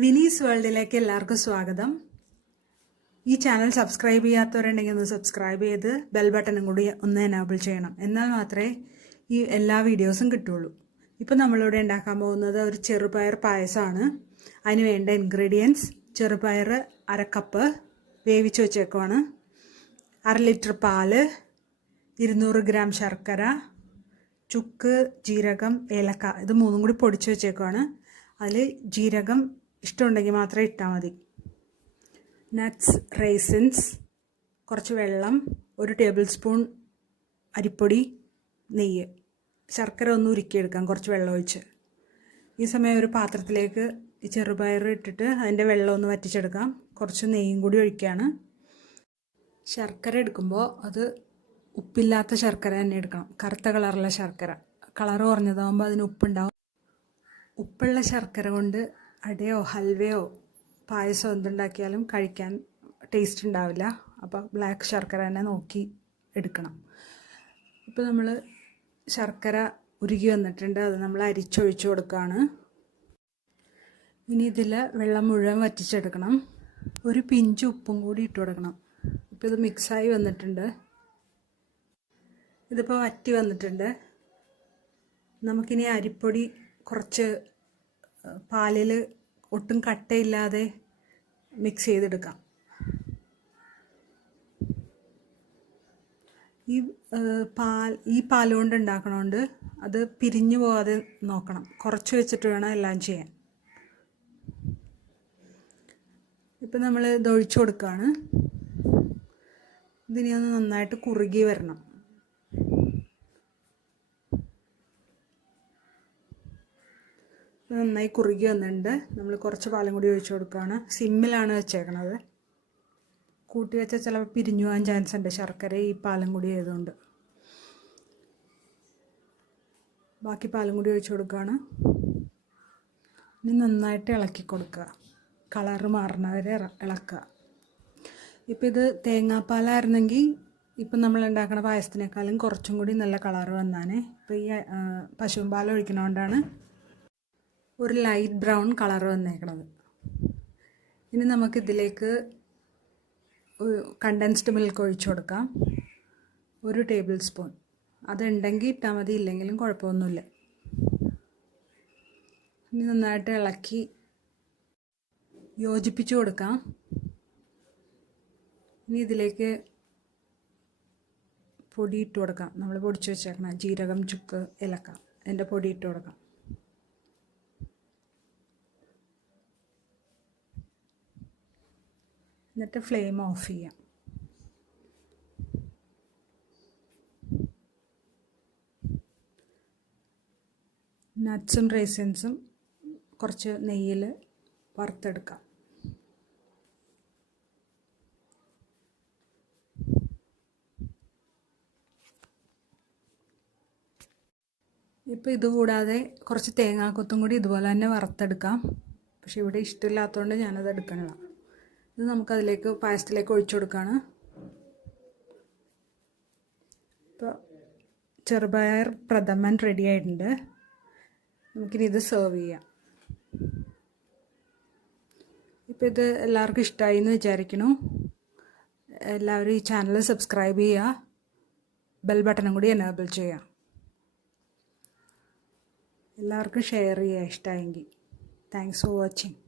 വിനീസ് വേൾഡിലേക്ക് എല്ലാവർക്കും സ്വാഗതം. ഈ ചാനൽ സബ്സ്ക്രൈബ് ചെയ്യാത്തവരുണ്ടെങ്കിൽ ഒന്ന് സബ്സ്ക്രൈബ് ചെയ്ത് ബെൽ ബട്ടണും കൂടി ഒന്ന് എനാബിൾ ചെയ്യണം. എന്നാൽ മാത്രമേ ഈ എല്ലാ വീഡിയോസും കിട്ടുള്ളൂ. ഇപ്പോൾ നമ്മളിവിടെ ഉണ്ടാക്കാൻ പോകുന്നത് ഒരു ചെറുപയർ പായസമാണ്. അതിന് വേണ്ട ഇൻഗ്രീഡിയൻസ്: ചെറുപയർ 1/2 കപ്പ് വേവിച്ച് വെച്ചേക്കുവാണ്, 1/2 ലിറ്റർ പാല്, 200 ഗ്രാം ശർക്കര, ചുക്ക്, ജീരകം, ഏലക്ക ഇത് മൂന്നും കൂടി പൊടിച്ച് വെച്ചേക്കുവാണ്. അതിൽ ജീരകം ഇഷ്ടമുണ്ടെങ്കിൽ മാത്രമേ ഇട്ടാൽ മതി. നട്ട്സ്, റൈസിൻസ്, കുറച്ച് വെള്ളം, 1 ടേബിൾ സ്പൂൺ അരിപ്പൊടി, നെയ്യ്, ശർക്കര ഒന്ന് ഉരുക്കിയെടുക്കാം കുറച്ച് വെള്ളം ഒഴിച്ച്. ഈ സമയം ഒരു പാത്രത്തിലേക്ക് ഈ ചെറുപയർ ഇട്ടിട്ട് അതിൻ്റെ വെള്ളം ഒന്ന് വറ്റിച്ചെടുക്കാം. കുറച്ച് നെയ്യും കൂടി ഒഴിക്കുകയാണ്. ശർക്കര എടുക്കുമ്പോൾ അത് ഉപ്പില്ലാത്ത ശർക്കര തന്നെ എടുക്കണം, കറുത്ത കളറുള്ള ശർക്കര. കളർ കുറഞ്ഞതാകുമ്പോൾ അതിന് ഉപ്പുണ്ടാവും. ഉപ്പുള്ള ശർക്കര കൊണ്ട് അടയോ ഹൽവയോ പായസം എന്തുണ്ടാക്കിയാലും കഴിക്കാൻ ടേസ്റ്റ് ഉണ്ടാവില്ല. അപ്പോൾ ബ്ലാക്ക് ശർക്കര തന്നെ നോക്കി എടുക്കണം. ഇപ്പോൾ നമ്മൾ ശർക്കര ഉരുകി വന്നിട്ടുണ്ട്, അത് നമ്മൾ അരിച്ചൊഴിച്ച് കൊടുക്കുകയാണ്. ഇനി ഇതിൽ വെള്ളം മുഴുവൻ വറ്റിച്ചെടുക്കണം. ഒരു പിഞ്ച് ഉപ്പും കൂടി ഇട്ട് കൊടുക്കണം. ഇപ്പോൾ ഇത് മിക്സായി വന്നിട്ടുണ്ട്. ഇതിപ്പോൾ വറ്റി വന്നിട്ടുണ്ട്. നമുക്കിനി അരിപ്പൊടി കുറച്ച് പാലിൽ ഒട്ടും കട്ടയില്ലാതെ മിക്സ് ചെയ്തെടുക്കാം. ഈ പാൽ കൊണ്ട് ഉണ്ടാക്കണോണ്ട് അത് പിരിഞ്ഞു പോകാതെ നോക്കണം. കുറച്ച് വെച്ചിട്ട് വേണം എല്ലാം ചെയ്യാൻ. ഇപ്പം നമ്മൾ ഇത് ഒഴിച്ചു കൊടുക്കുകയാണ്. ഇതിനി ഒന്ന് നന്നായിട്ട് കുറുകി വരണം. നന്നായി കുറുകി വന്നിട്ടുണ്ട്. നമ്മൾ കുറച്ച് പാലും കൂടി ഒഴിച്ചു കൊടുക്കുകയാണ്. സിമ്മിലാണ് വെച്ചേക്കണത്. കൂട്ടി വെച്ചാൽ ചിലപ്പോൾ പിരിഞ്ഞു പോകാൻ ചാൻസ് ഉണ്ട്, ശർക്കര ഈ പാലും കൂടി ആയതുകൊണ്ട്. ബാക്കി പാലും കൂടി ഒഴിച്ചു കൊടുക്കുകയാണ്. ഇനി നന്നായിട്ട് ഇളക്കി കൊടുക്കുക, കളറ് മാറുന്നവരെ ഇളക്കുക. ഇപ്പം ഇത് തേങ്ങാപ്പാലായിരുന്നെങ്കിൽ ഇപ്പം നമ്മൾ ഉണ്ടാക്കുന്ന പായസത്തിനേക്കാളും കുറച്ചും കൂടി നല്ല കളറ് വന്നാനേ. ഇപ്പോൾ ഈ പശുവും പാൽ ഒഴിക്കണോണ്ടാണ് ഒരു ലൈറ്റ് ബ്രൗൺ കളർ വന്നേക്കണത്. ഇനി നമുക്കിതിലേക്ക് കണ്ടൻസ്ഡ് മിൽക്ക് ഒഴിച്ചു കൊടുക്കാം, 1 ടേബിൾ സ്പൂൺ. അതുണ്ടെങ്കിൽ ഇട്ടാൽ മതി, ഇല്ലെങ്കിലും കുഴപ്പമൊന്നുമില്ല. ഇനി നന്നായിട്ട് ഇളക്കി യോജിപ്പിച്ച് കൊടുക്കാം. ഇനി ഇതിലേക്ക് പൊടി ഇട്ട് കൊടുക്കാം. നമ്മൾ പൊടിച്ച് വെച്ചേക്കണം ജീരകം, ചുക്ക്, ഏലക്ക, അതിൻ്റെ പൊടി ഇട്ട് കൊടുക്കാം. എന്നിട്ട് ഫ്ലെയിം ഓഫ് ചെയ്യാം. നട്ട്സും റൈസിൻസും കുറച്ച് നെയ്യിൽ വറുത്തെടുക്കാം. ഇപ്പോൾ ഇതുകൂടാതെ കുറച്ച് തേങ്ങാക്കൊത്തും കൂടി ഇതുപോലെ തന്നെ വറുത്തെടുക്കാം. പക്ഷെ ഇവിടെ ഇഷ്ടമില്ലാത്തതുകൊണ്ട് ഞാനത് എടുക്കണില്ല. ഇത് നമുക്കതിലേക്ക് പായസത്തിലേക്ക് ഒഴിച്ചു കൊടുക്കുകയാണ്. ഇപ്പോൾ ചെറുപയർ പ്രഥമൻ റെഡി ആയിട്ടുണ്ട്. നമുക്കിനി ഇത് സെർവ് ചെയ്യാം. ഇപ്പോൾ ഇത് എല്ലാവർക്കും ഇഷ്ടമായി എന്ന് വിചാരിക്കുന്നു. എല്ലാവരും ഈ ചാനൽ സബ്സ്ക്രൈബ് ചെയ്യുക, ബെൽ ബട്ടണും കൂടി എനേബിൾ ചെയ്യുക. എല്ലാവർക്കും ഷെയർ ചെയ്യുക ഇഷ്ടമായെങ്കിൽ. Thanks for watching.